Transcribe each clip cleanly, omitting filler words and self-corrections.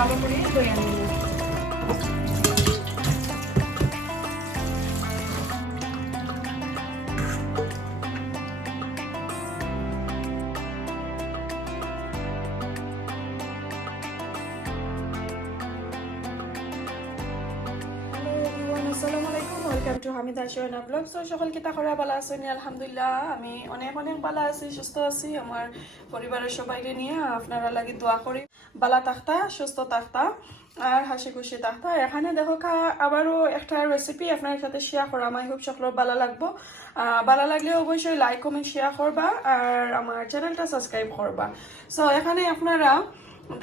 ভালো করে ধুয়ে নেব। আসসালামু আলাইকুম, welcome to Hamida Shuhena blog. So সকলকে তাকরা ভালো আছেন? আলহামদুলিল্লাহ আমি অনেক অনেক ভালো আছি, সুস্থ আছি। আমার পরিবারের সবাইকে নিয়ে আপনারা লাগি দোয়া করি ভালো থাকতা, সুস্থ থাকতা আর হাসি খুশি থাকতা। এখানে দেখো আবারও একটা রেসিপি আপনার সাথে শেয়ার করা, আমি খুব সকলের ভালো লাগবো। ভালো লাগলে অবশ্যই লাইক কমেন্ট শেয়ার করবা আর আমার চ্যানেলটা সাবস্ক্রাইব করবা। সো এখানে আপনারা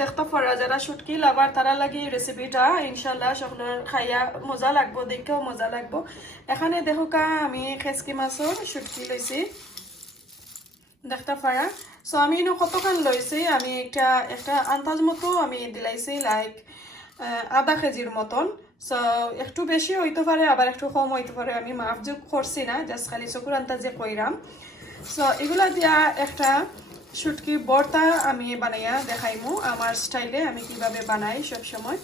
দেখতে পারা যারা শুটকি লাভার তারা লাগি রেসিপিটা ইনশাল্লাহ সকলের খাইয়া মজা লাগবো, দেখেও মজা লাগবো। এখানে দেখো আমি খেসকি মাছর শুটকি লইছি দেখতে পারা। সো আমি ইনো কতখান লইছি, আমি একটা আন্দাজ মতো আমি দিলাইছি লাইক আধা কেজির মতন। সো একটু বেশি হইতে পারে আবার একটু কম হইতে পারে, আমি মাপ যোগ করছি না, জাস্ট খালি চকুর আন্দাজে কইরাম। সো এগুলা দিয়া একটা শুটকি ভর্তা আমি বানাইয়া দেখাইমু আমার স্টাইলে, আমি কিভাবে বানাই সব সময়।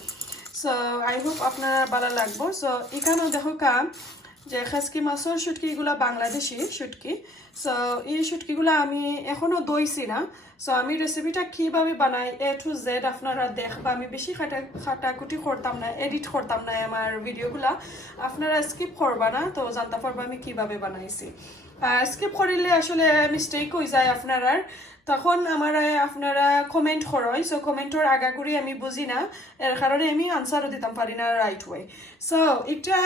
সো আই হোপ আপনারা ভালো লাগবো। সো এখানেও দেখো যে খাসকি মাছের শুটকিগুলা বাংলাদেশি শুটকি। সো এই শুটকিগুলা আমি এখনো দইছি না। সো আমি রেসিপিটা কিভাবে বানাই A to Z আপনারা দেখবা, আমি বেশি খাটাকুটি করতাম না, এডিট করতাম না আমার ভিডিওগুলা, আপনারা স্কিপ করবা না, তো জানতে পারবা আমি কিভাবে বানাইছি। স্কিপ করিলে আসলে মিস্টেক হয়ে যায় আপনারা, তখন আপনারা কমেন্ট করয়। সো কমেন্টর আগা করি আমি বুঝি না, এর কারণে আমি আনসারও দিতাম পারি না রাইট ওয়ে। সো একটা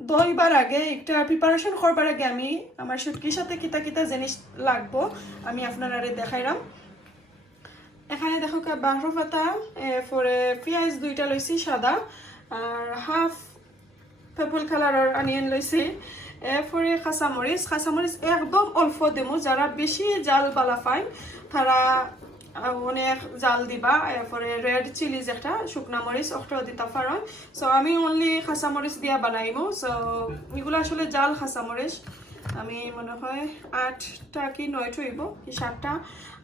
দইবার আগে একটা প্রিপারেশন করবার আগে আমি আমার শুটকির সাথে কিতা কিতা জিনিস লাগবো আমি আপনারা দেখাইলাম। এখানে দেখো বাহর পাতা, এরপরে পেঁয়াজ দুইটা লইছি সাদা, আর হাফ পার্পল কালারের অনিয়ন লইছি, এরপরে কাঁচামরিচ একদম অল্প দেবো, যারা বেশি জাল বালা পায় তারা অনেক জাল দিবা। এরপরে রেড চিলিজ একটা শুকনা মরিচ ওটাও দিতে পারো। সো আমি অনলি কাঁচামরিচ দিয়া বানাইমো। সো এগুলো আসলে জাল কাঁচামরিচ, আমি মনে হয় 8টা কি 9টা হইব কি 7টা,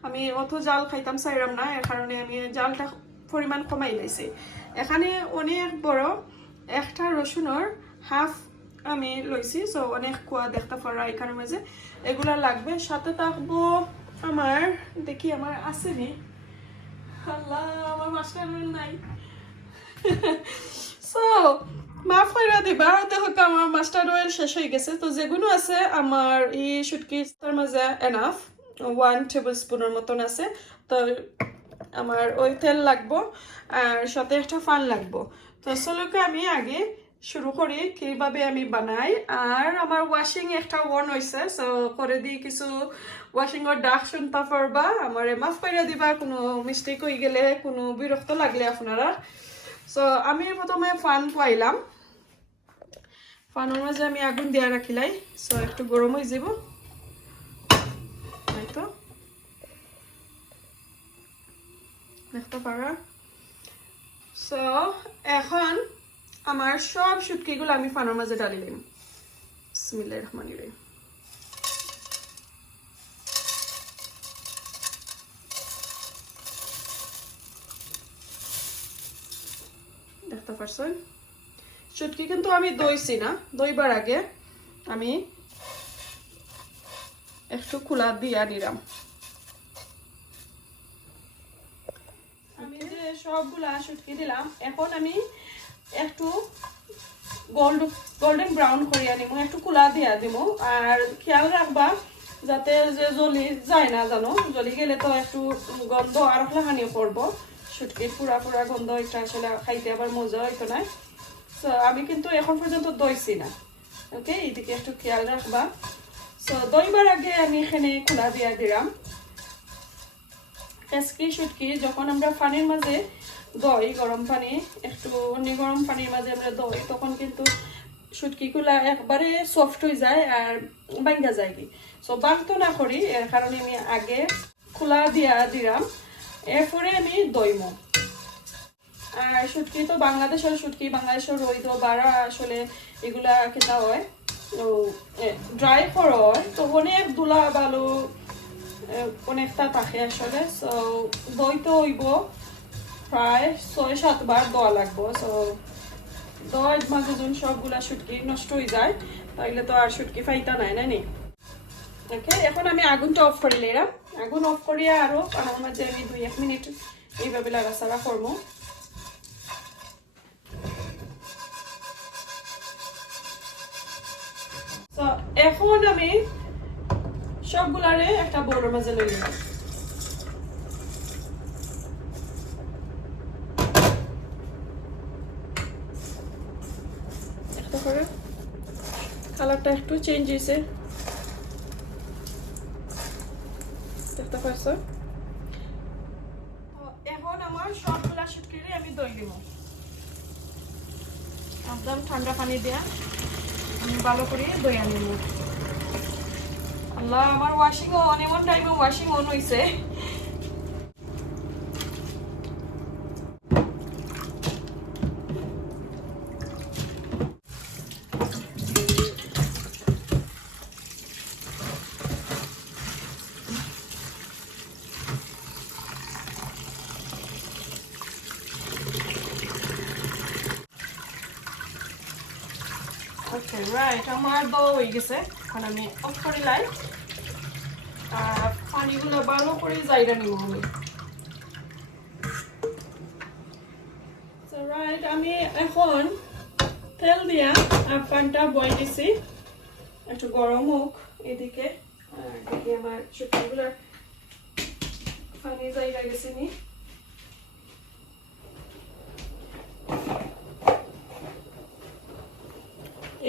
আমি অত জাল খাইতাম চাইরাম না, এর কারণে আমি জালটা পরিমাণ কমাই লাইছি। এখানে অনেক বড় একটা রসুনের হাফ আমি লইছি। সো অনেক কুয়া দেখতে পারা এখানের মাঝে এগুলা লাগবে। সাথে থাকবো আমার, দেখি আমার আসেনি, আল্লাহ আমার মাস্টার নাই। সো মাফ করে দিবা, দেখো আমার মাস্টার অয়েল শেষ হয়ে গেছে। তো যেগুলো আছে আমার এই শুটকির মাঝে এনাফ 1 টেবিল স্পুনের মতন আছে। তো আমার ওই তেল লাগবো আর সাথে একটা ফান লাগবো। তো চলোকে আমি আগে শুরু করি কিভাবে আমি বানাই। আর আমার ওয়াশিং একটা ওয়ান হয়েছে, সো করে দিই কিছু ওয়াশিং এর ডাক শুনতে পারবা, আমার মাফ করে দিবা কোনো মিস্টেক হয়ে গেলে, কোনো বিরক্ত লাগলে আপনারা। সো আমি প্রথমে ফান পাইলাম, ফানের মাঝে আমি আগুন দিয়া রাখিলাই। সো একটু গরম হয়ে যাব, তো দেখতে পারা। সো এখন আমার সব শুটকিগুলো আমি ফানের মাঝে ডালিলাম। বিসমিল্লাহির রহমানির রহিম। দেখতে পারছেন শুটকি কিন্তু আমি দইছি না, দইবার আগে আমি একটু খোলা দিয়া নিলাম। আমি যে সবগুলা শুটকি দিলাম, এখন আমি একটু গোল্ডেন ব্রাউন করিয়া নিব, একটু কুলা দিয়া দিব। আর খেয়াল রাখবা যাতে যে জ্বলি যায় না, জানো জ্বলি গেলে তো একটু গন্ধ আর হানিয়ে পড়বো শুটকির, পুরা পুরা গন্ধ এটা আসলে খাইতে আবার মজা হইতো না। সো আমি কিন্তু এখন পর্যন্ত দইছি না, ওকে, এইদিকে একটু খেয়াল রাখবা। সো দইবার আগে আমি এখানে কুলা দিয়া দিলাম। খেসকি শুটকি যখন আমরা পানির মাঝে দই, গরম পানি একটু গরম পানির মাঝে আমরা দই, তখন কিন্তু শুটকিগুলা একবারে সফট হয়ে যায় আর ভাঙ্গা যায় কি। সো বাংতো না করি, এর কারণে আমি আগে খোলা দিয়া দিলাম, এরপরে আমি দইমো। আর শুটকি তো বাংলাদেশের শুটকি, বাংলাদেশের রই তো বাড়া আসলে এগুলা খেতে হয় ড্রাই করা হয়, তো অনেক ধুলা বালু অনেকটা থাকে আসলে। সো দই তো হইব প্রায় 6-7 বার দেওয়া লাগবে। সো দেওয়ার মাঝে যখন সবগুলা শুটকি নষ্ট হয়ে যায় তাইলে তো আর শুটকি ফাইতা নাই না নি। ওকে, এখন আমি আগুনটা অফ করে নিলাম। আগুন অফ করিয়া আরো আমার মাঝে আমি 2-1 মিনিট এইভাবে লাড়াচাড়া করবো। তো এখন আমি সবগুলারে একটা বোলের মাঝে লই নিলাম। একটা করে কালারটা একটু চেঞ্জ হয়েছে, দেখতে পাচ্ছ? এখন আমার সবগুলা শুটকিরে আমি দই দিব। একদম ঠান্ডা পানি দেয়া আমি ভালো করে দই আনিব। আল্লাহ, আমার ওয়াশিং অন এমন টাইমে ওয়াশিং অন হইছে। ওকে, রাইট, আমার দই হয়ে গেছে। এখন আমি অফ করে লাই আর পানিগুলো ভালো করে জায়গা নিব আমি। রাইট, আমি এখন তেল দিয়া পানটা বয়ে দিছি, একটু গরম হোক এদিকে। এদিকে আমার শুটকিগুলো পানি জায়গা গেছে নি।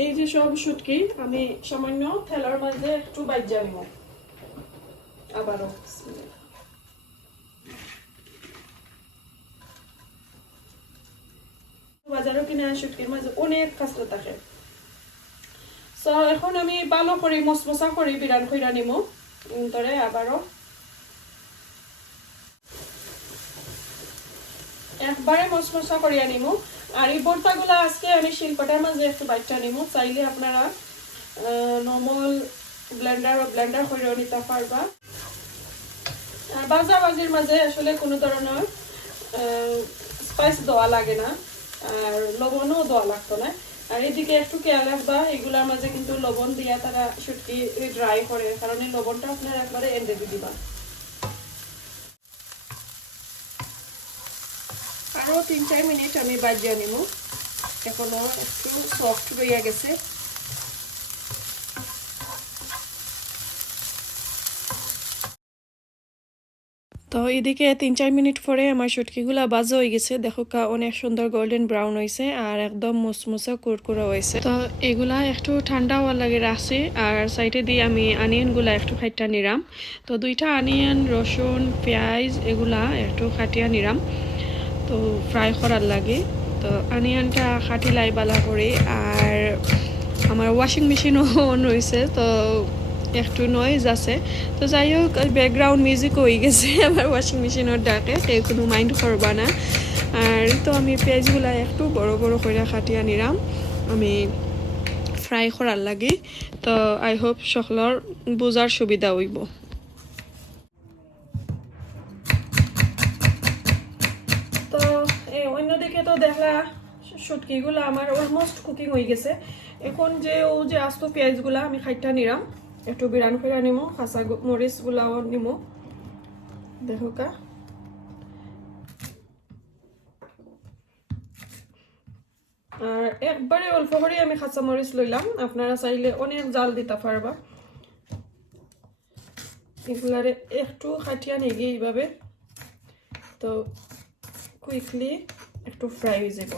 এই যে সব শুটকি আমি সামান্য তেলের মধ্যে একটু বাইজা নিব। আবারও বাজারও কিনা শুটকির মাঝে অনেক খাসলা থাকে। সো এখন আমি ভালো করে মশমশা করে বিরান কইরা নিব। ধরে আবারও একবারে মশমশা করিয়া নিব। আর এই ভর্তাগুলো আজকে আমি শিলপাটার মাঝে একটু বাইটা নিব। চাইলে আপনারা নর্মাল ব্লেন্ডার করেও নিতে পারবা। বাজাবাজির মাঝে আসলে কোনো ধরনের স্পাইস দেওয়া লাগে না, আর লবণও দেওয়া লাগতো না। আর এদিকে একটু খেয়াল রাখবা, এগুলোর মাঝে কিন্তু লবণ দিয়া তারা শুটকি ড্রাই করে, কারণ এই লবণটা আপনারা একবারে এন্ডে দিয়ে দিবা। আরো 3-4 মিনিট আমি বাজিয়ে নিব। এখনো একটু সফট রয়ে গেছে। তো এদিকে 3-4 মিনিট পরে আমার শুটকিগুলা ভাজা হয়ে গেছে। দেখো অনেক সুন্দর গোল্ডেন ব্রাউন হয়েছে আর একদম মুসমুসা কুরকুরা হয়েছে। তো এগুলা একটু ঠান্ডা হওয়ার লাগে রাখছি। আর সাইডে দিয়ে আমি অনিয়নগুলা একটু খাইটা নিলাম। তো 2টা অনিয়ন, রসুন, পেঁয়াজ এগুলা একটু খাটিয়া নিলাম, তো ফ্রাই করার লাগে। তো অনিয়নটা খাটিলাই বালা করে। আর আমার ওয়াশিং মেশিনও অন হয়েছে, তো একটু নয়েজ আছে। তো যাই হোক, ব্যাকগ্রাউন্ড মিউজিক হয়ে গেছে আমার ওয়াশিং মেশিনের ডাকে, কোনো মাইন্ড করবা না। আর তো আমি পেঁয়াজগুলা একটু বড় বড় করে খাটিয়া নিলাম আমি ফ্রাই করার লাগে। তো আই হোপ সকলের বোঝার সুবিধা হইব। তো অন্যদিকে তো দেখলা শুটকিগুলো আমার অলমোস্ট কুকিং হয়ে গেছে। এখন যে আস্ত পেঁয়াজগুলা আমি খাইটা নিলাম, একটু বিরান করে নিব, কাঁচা মরিচগুলাও নিব। দেখো কা আর একবারে অল্প করে আমি কাঁচা মরিচ লইলাম, আপনারা চাইলে অনেক জাল দিতে পারবা। এগুলারে একটু খাটিয়া নিয়ে এইভাবে, তো কুইকলি একটু ফ্রাই হয়ে যাব।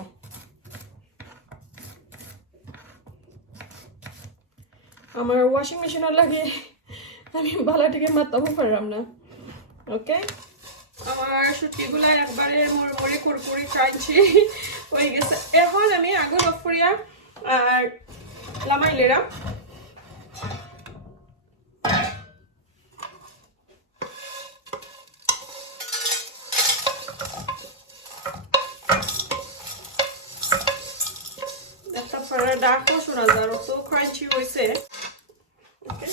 আমার ওয়াশিং মেশিনের লাগে আমি বালাটিকে মাতাবো পারলাম না। ওকে, আমার শুটকিগুলা একবারে মরমরে কুরকুরি ক্রাঞ্চি হয়ে গেছে। এখন আমি আগুন অফ করিয়া আর লামাই লেরাম। একটা ডাকও শোনা যায়, তো ক্রাঞ্চি হয়েছে। ওকে,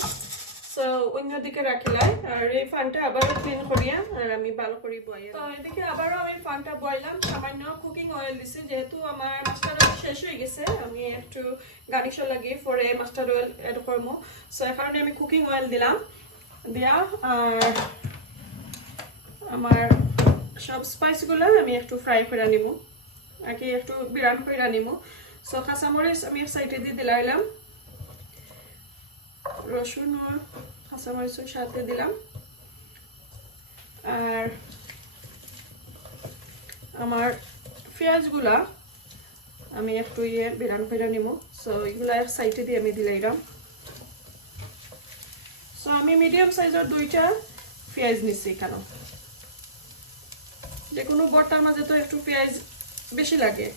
সো সো অন্যদিকে রাখিলাই আর এই ফানটা আবারও ক্লিন করিয়া আর আমি ভালো করে বয়াই। তো এদিকে আবারও আমি ফানটা বয়াইলাম, সামান্য কুকিং অয়েল দিছি, যেহেতু আমার মাস্টার্ড অয়েল শেষ হয়ে গেছে আমি একটু গার্নিশর লাগিয়ে পরে মাস্টার্ড অয়েল এড করবো। সো এই কারণে আমি কুকিং অয়েল দিলাম, দিয়া আর আমার সব স্পাইসগুলো আমি একটু ফ্রাই করে নিব, আগে একটু বিরান করে নিব। সো কাঁচামরিচ আমি এক সাইডে দিয়ে দিলাম, রসুন আর কাঁচামরিচের সাথে দিলাম, আর আমার পেঁয়াজগুলা আমি একটু বিরান করে নিব। সো এগুলা এক সাইডে দিয়ে আমি দিলাম। সো আমি মিডিয়াম সাইজের 2টা পেঁয়াজ নিচ্ছি, কেন যে কোনো ভর্তার মাঝে তো একটু পেঁয়াজ বেশি লাগে।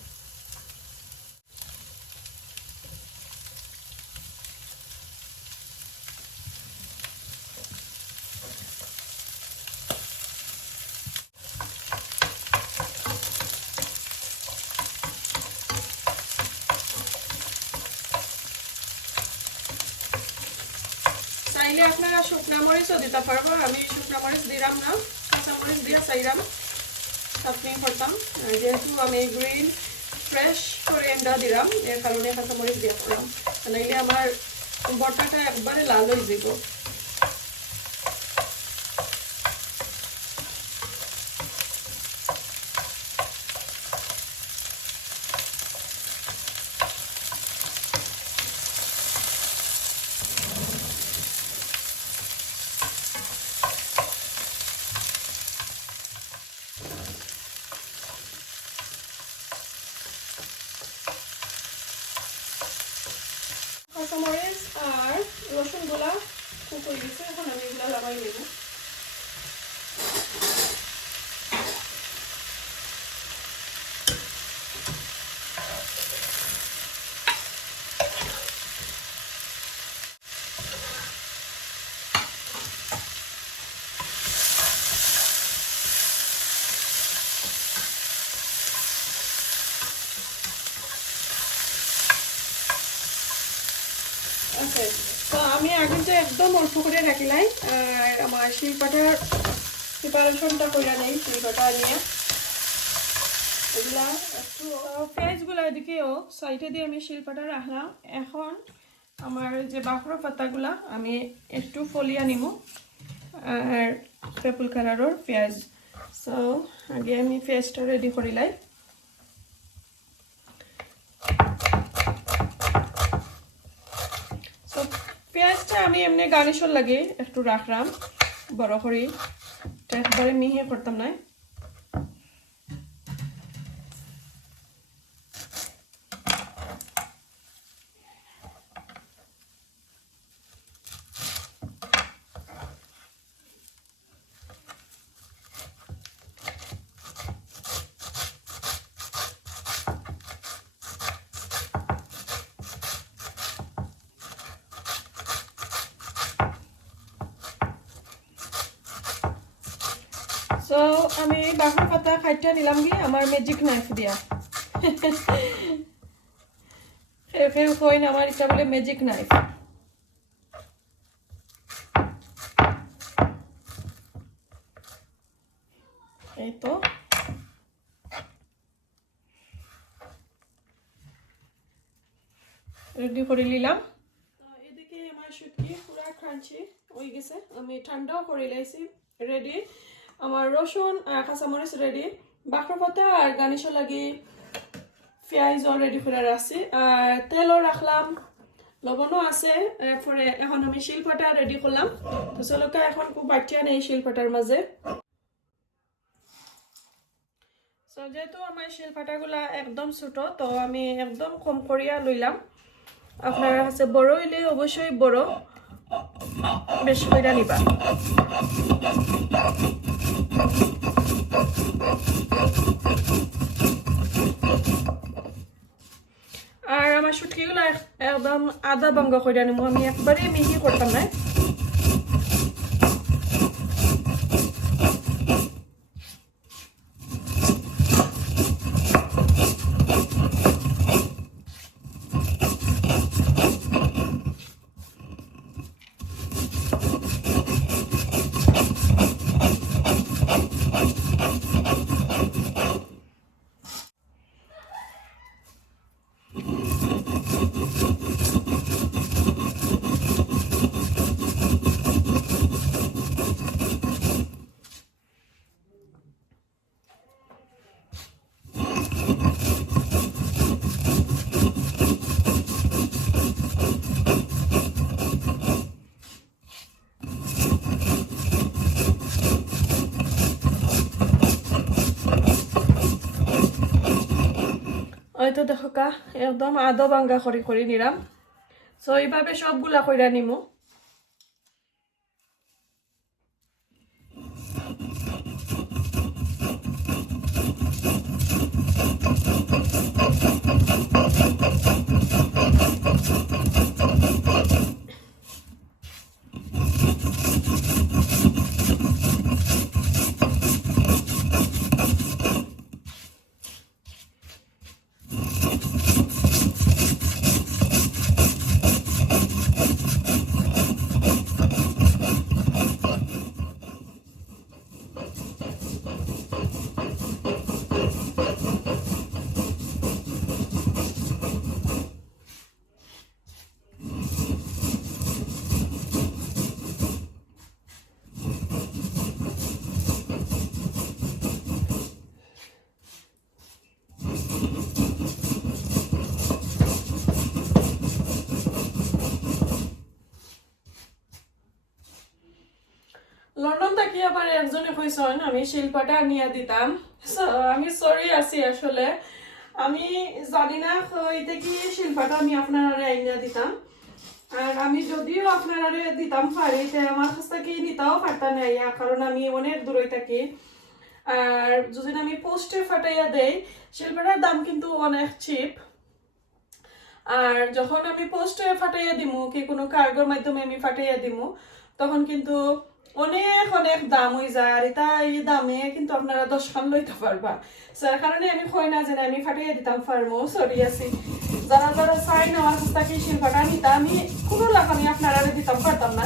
চাইলে আপনারা শুকনা মরিচও দিতে পারবো, আমি শুকনা মরিচ দিলাম না, কাঁচা মরিচ দিয়ে চাইলাম চাটনি করতাম, যেহেতু আমি গ্রিন ফ্রেশ করিয়েন্ডা দিলাম এর কারণে কাঁচা মরিচ দিয়ে করলাম, নাইলে আমার ভর্তাটা একবারে লাল হয়ে যাব। কাঁচামরিচ আর রসুনগুলা কুক হয়ে গেছে, এখন আমি এগুলা লাগাই নেব। তো আমি আগে যে একদম অল্প করে রাখিলাই আর আমার শিলপাটার প্রিপারেশনটা করে নেই, শিলপাটা নিয়ে এগুলা একটু পেঁয়াজগুলো এদিকেও সাইডে দিয়ে আমি শিলপাটা রাখলাম। এখন আমার যে বাখরো পাতাগুলা আমি একটু ফলিয়া নিব আর পেপল কালারের পেঁয়াজ। সো আগে আমি পেঁয়াজটা রেডি করিলাই। পেঁয়াজটা আমি এমনি গার্নিশর লাগে একটু রাখলাম বড় করে, একবারে মিহি করতাম না। সো আমি বাখর পাতা খাইটা নিলাম কি আমার ম্যাজিক নাইফ দিয়া। কেউ কইন আমার এটা বলে ম্যাজিক নাইফ। এই তো রেডি করে নিলাম। এদিকে আমার শুটকি পুরা ক্রাঞ্চি হয়ে গেছে, আমি ঠান্ডাও করে লাইছি। রেডি আমার রসুন আর কাঁচামরিচ রেডি, বাখর পাতা আর গার্নিশর লাগি পেঁয়াজও রেডি করে রাখছি, আর তেলও রাখলাম, লবণও আছে। এরপরে এখন আমি শিলপাটা রেডি করলাম। তো চলকা এখন খুব বাটিয়া নেই শিলপাটার মাঝে। যেহেতু আমার শিলপাটাগুলা একদম ছোট, তো আমি একদম কম করিয়া লইলাম। আপনার কাছে বড় হইলে অবশ্যই বড় বেশি করে নিবা। আর আমার শুটকিগুলো একদম আদা ভঙ্গ করে নেবো, আমি একবারে মিহি করতাম না। তো দেখো কা একদম আধো ভাঙ্গা করে নিলাম। সো এইভাবে সবগুলা কইরা নিমু। লন্ডন থাকি আবার একজনে কইছেন আমি শিল্পাটা নিয়ে দিতাম। আমি সরি আছি, আসলে আমি জানি না কইতে কি শিল্পাটা আমি আপনারা আইনা দিতাম। আর আমি যদিও আপনারা দিতাম পারি আমার কাছ থেকে নিতেও পারতাম না, কারণ আমি অনেক দূরে থাকি। আর যদি আমি পোস্টে ফাটাইয়া দেই শিল্পাটার দাম কিন্তু অনেক চিপ। আর যখন আমি পোস্টে ফাটাইয়া দিমু কি কোনো কার্গোর মাধ্যমে আমি ফাটাইয়া দিমু তখন কিন্তু অনেক অনেক দাম হয়ে যায়। আর এটা এই দামে কিন্তু আপনারা 10 খান লইতে পারবা। যার কারণে আমি কই না যে আমি ফাটাইয়া দিতাম পারবো, সরি আছি। যারা যারা চাই না আমার কাছ থেকে শিল্পটা নিতা আমি কোনো লাখ আমি আপনারা দিতাম পারতাম না।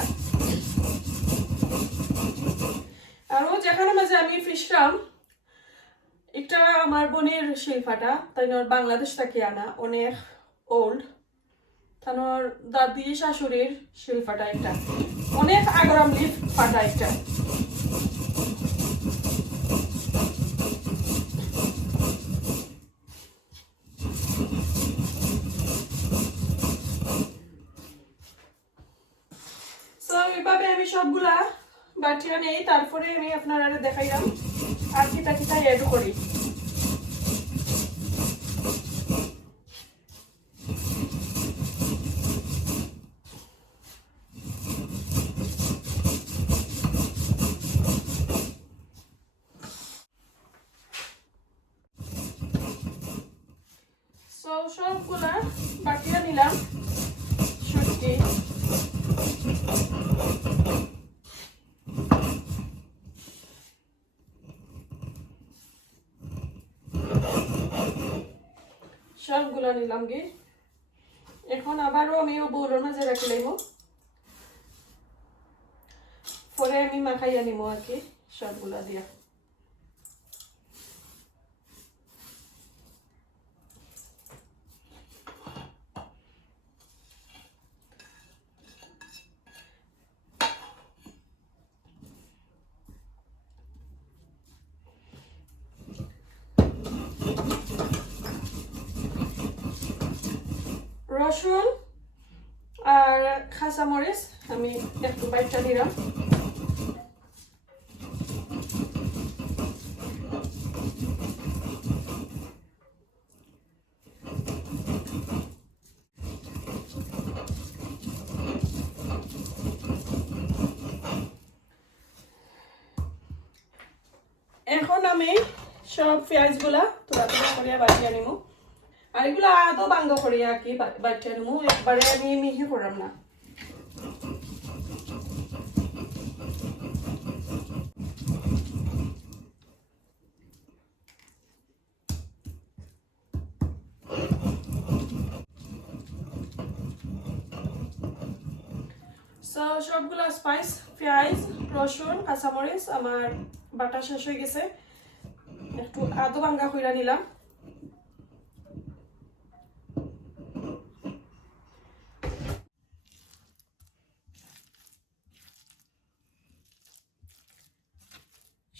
আরও যেখানে মাঝে আমি ফিসলাম একটা আমার বোনের শিল্পাটা তাই বাংলাদেশ থেকে আনা অনেক ওল্ড, তানোর দাদি শাশুড়ির শিল্পাটা একটা অনেক আগরামলি ফাটা একটা। এইভাবে আমি সবগুলা বাটিয়া নেই, তারপরে আমি আপনারা দেখাইলাম আর কিটা কিটা এড করি। সবগুলা বাটিয়া নিলাম শুটকি। সবগুলা নিলাম গে। এখন আবারও আমি বউলের মাঝে রাখি লাইব, পরে আমি মাখাইয়া নিব আর কি সবগুলা দিয়া। রসুন আর কাঁচামরিচ আমি একটু বাইটটা দিলাম। এখন আমি সব পেঁয়াজগুলা তোলা করিয়া বাটিয়া নিব। আর এগুলো আদৌ বাঙ্গ করিয়া আর কি বাটিয়া নিব, একবারে আমি মিহি করাম না। সবগুলা স্পাইস পেঁয়াজ রসুন কাঁচামরিচ আমার বাটা শেষ হয়ে গেছে, একটু আদৌ বাঙ্গা কইরা নিলাম।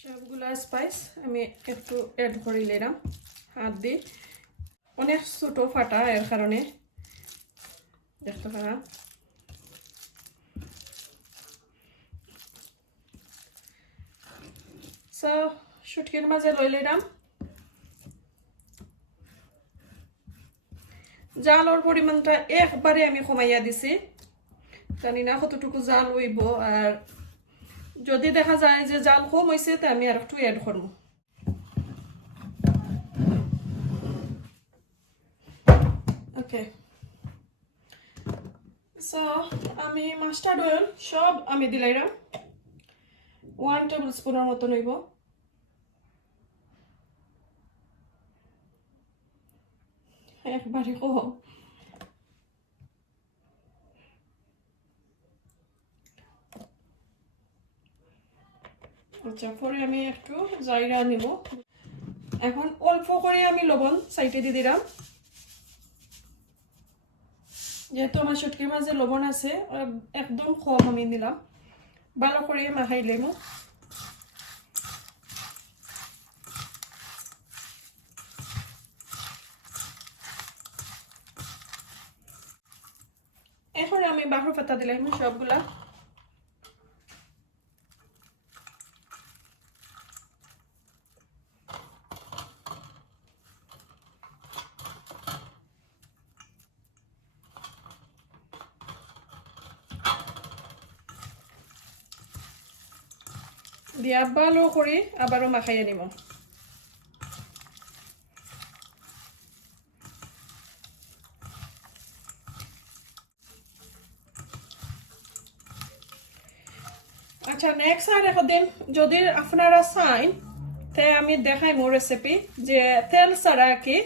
সবগুলা স্পাইস আমি একটু অ্যাড করে নিলাম হাত দিয়ে, অনেক ছোট ফাটা এর কারণে দেখতে পারা। শুটকির মাঝে লই নিলাম। জালর পরিমাণটা একবারে আমি কমাইয়া দিছি জানি না কতটুকু জাল হইব আর যদি দেখা যায় যে জাল কম হইছে তে আমি আর একটু অ্যাড করব ওকে সো আমি মাস্টার্ড অয়েল সব আমি দিলাইরাম 1 টেবিলস্পুনের মতো হইব একবারে কম আচ্ছা পরে আমি একটু জায়গা নিব এখন অল্প করে আমি লবণ সাইডে দিয়ে দিলাম যেহেতু আমার শুটকির মাঝে লবণ আছে একদম কম আমি দিলাম ভালো করে মাখাই লইব এখন আমি বাহর পাতা দিলাম সবগুলা দিয়া ভালো করে আবারও মাখাইয়া নিব আচ্ছা নেক্সট আর একদিন যদি আপনারা চান তে আমি দেখাই মোর রেসিপি যে তেল ছাড়া কি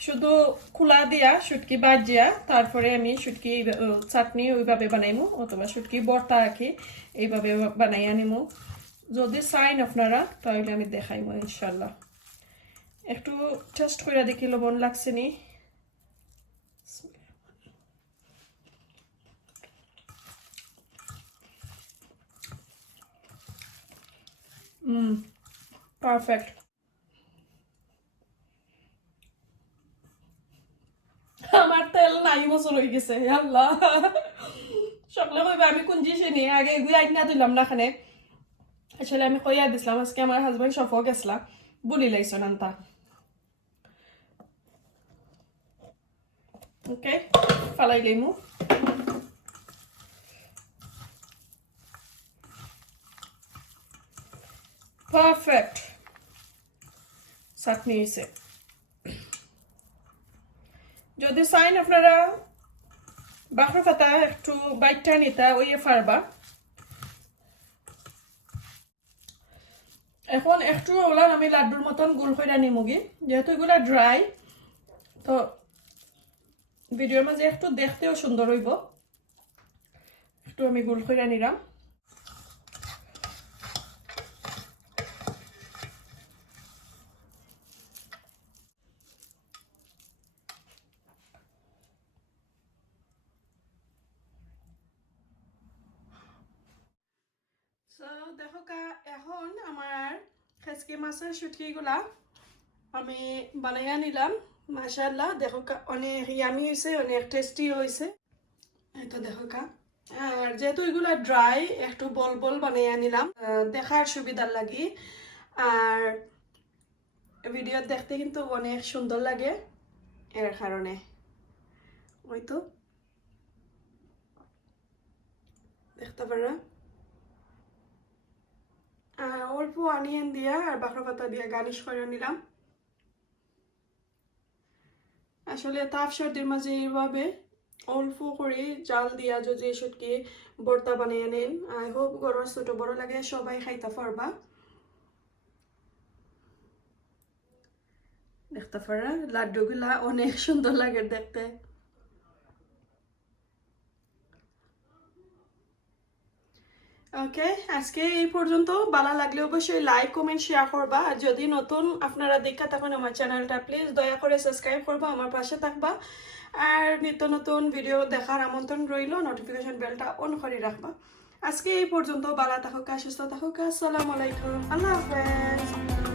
শুধু খোলা দিয়া শুটকি বাজিয়া তারপরে আমি শুটকি চাটনি ওইভাবে বানাইমু অথবা শুটকি ভর্তা কি এইভাবে বানাইয়া নিমু যদি চাইন আপনারা তাহলে আমি দেখাইমু ইনশাল্লাহ একটু টেস্ট করে দেখি লবণ লাগছে নি পারফেক্ট আমার তেল নাই বছর হয়ে গেছে আল্লাহ সকলে কইবা আমি কোন জিনিস নিয়ে আগে এগুলো আইনা দিলাম না খানে আসলে আমি কইয়া দিছিলাম আজকে আমার হাজবেন্ড সফ গেছলা বলি লাইছ নান্তা ওকে ফালাই লইমু পারফেক্ট চাটনি হয়েছে যদি চাইন আপনারা বাখর পাতা একটু বাইটটা নিতা ওইয়ে ফারবা এখন একটু ওলান আমি লাড্ডুর মতন গোল করে নিমুগি যেহেতু এগুলা ড্রাই তো ভিডিওর মাঝে একটু দেখতেও সুন্দর হইব একটু আমি গোল করে নিলাম দেখো এখন আমার খেসকি মাছের শুটকিগুলা আমি বানাইয়া নিলাম মাশাআল্লাহ দেখো অনেক ইয়ামি হয়েছে অনেক টেস্টি হয়েছে এটা দেখো আর যেহেতু এগুলা ড্রাই একটু বল বল বানাইয়া নিলাম দেখার সুবিধার লাগি আর ভিডিও দেখতে কিন্তু অনেক সুন্দর লাগে এর কারণে ওই তো দেখতে পারা অল্প অনিয়ন দিয়া আর বাখরা পাতা দিয়া গার্নিশ করে নিলাম আসলে তাপ সর্দির মাঝে এইভাবে অল্প করে জাল দিয়া যদি শুটকি ভর্তা বানিয়ে নেন আই হোপ গরম ছোট বড় লাগে সবাই খাইতে পারবা দেখতে পারা লাড্ডুগুলা অনেক সুন্দর লাগে দেখতে ওকে আজকে এই পর্যন্ত ভালো লাগলে অবশ্যই লাইক কমেন্ট শেয়ার করবা আর যদি নতুন আপনারা দেখা থাকেন আমার চ্যানেলটা প্লিজ দয়া করে সাবস্ক্রাইব করবা আমার পাশে থাকবা আর নিত্য নতুন ভিডিও দেখার আমন্ত্রণ রইল নোটিফিকেশন বেলটা অন করে রাখবা আজকে এই পর্যন্ত ভালো থাকুক সুস্থ থাকুক আসসালামু আলাইকুম আল্লাহ হাফেজ